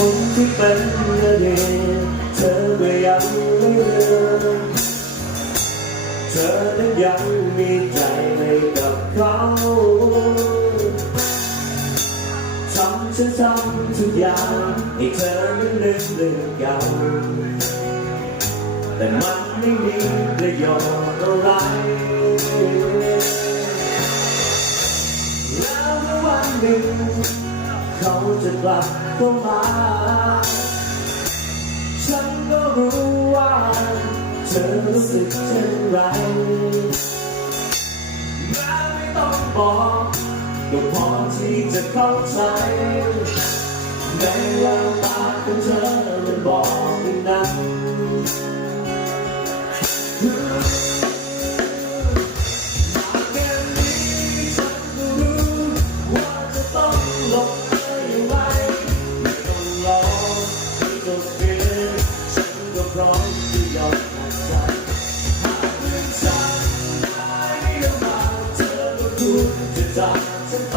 คนที่เป็นอดีตเธอก็ยังไม่ลืมเธอนั้นยังมีใจให้กับเขาทำฉันทำทุกอย่างให้เธอนั้นลืมเรื่องเก่าแต่มันไม่มีประโยชน์อะไรแล้วเมื่อวันหนึ่ง เขาจะกลับก็มา ฉันก็รู้ว่าเธอรู้สึกเช่นไรแม้ไม่ต้องบอกก็พอที่จะเข้าใจ ในแววตาของเธอมันบอกดังนั้นมาแค่นี้ฉันก็รู้ว่าจะต้องหลบ พร้อมที่ยอมขาดใจหากเรื่องฉันไม่ยอมมาเธอก็รู้จะจากฉันไป